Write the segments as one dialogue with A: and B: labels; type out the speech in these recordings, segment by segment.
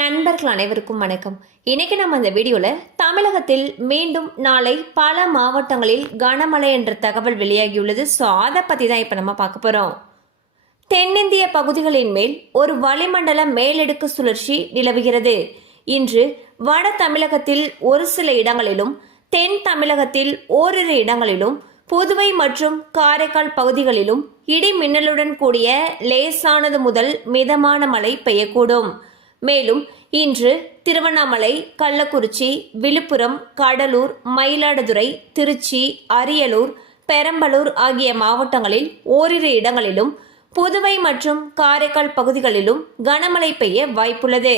A: நண்பர்கள் அனைவருக்கும் வணக்கம் இன்னைக்கு நம்ம அந்த வீடியோவில் தமிழகத்தில் மீண்டும் நாளை பல மாவட்டங்களில் கனமழை என்ற தகவல் வெளியாகியுள்ளது ஸோ அதை பற்றி தான் இப்போ நம்ம பார்க்க போகிறோம் தென்னிந்திய பகுதிகளின் மேல் ஒரு வளிமண்டல மேலடுக்கு சுழற்சி நிலவுகிறது இன்று வட தமிழகத்தில் ஒரு சில இடங்களிலும் தென் தமிழகத்தில் ஓரிரு இடங்களிலும் புதுவை மற்றும் காரைக்கால் பகுதிகளிலும் இடி மின்னலுடன் கூடிய லேசானது முதல் மிதமான மழை பெய்யக்கூடும் மேலும் இன்று திருவண்ணாமலை கள்ளக்குறிச்சி விழுப்புரம் கடலூர் மயிலாடுதுறை திருச்சி அரியலூர் பெரம்பலூர் ஆகிய மாவட்டங்களில் ஓரிரு இடங்களிலும் புதுவை மற்றும் காரைக்கால் பகுதிகளிலும் கனமழை பெய்ய வாய்ப்புள்ளது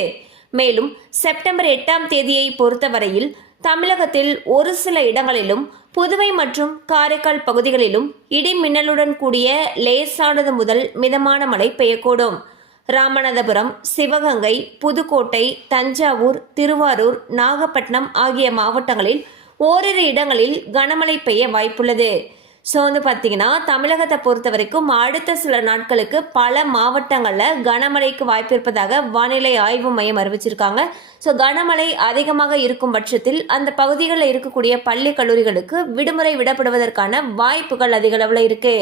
A: மேலும் செப்டம்பர் எட்டாம் தேதியை பொறுத்தவரையில் தமிழகத்தில் ஒரு சில இடங்களிலும் புதுவை மற்றும் காரைக்கால் பகுதிகளிலும் இடி மின்னலுடன் கூடிய லேசானது முதல் மிதமான மழை பெய்யக்கூடும் ராமநாதபுரம் சிவகங்கை புதுக்கோட்டை தஞ்சாவூர் திருவாரூர் நாகப்பட்டினம் ஆகிய மாவட்டங்களில் ஓரிரு இடங்களில் கனமழை பெய்ய வாய்ப்புள்ளது ஸோ வந்து பார்த்தீங்கன்னா தமிழகத்தை பொறுத்த வரைக்கும் அடுத்த சில நாட்களுக்கு பல மாவட்டங்களில் கனமழைக்கு வாய்ப்பு இருப்பதாக வானிலை ஆய்வு மையம் அறிவிச்சிருக்காங்க ஸோ கனமழை அதிகமாக இருக்கும் பட்சத்தில் அந்த பகுதிகளில் இருக்கக்கூடிய பள்ளி கல்லூரிகளுக்கு விடுமுறை விடப்படுவதற்கான வாய்ப்புகள் அதிகளவில் இருக்குது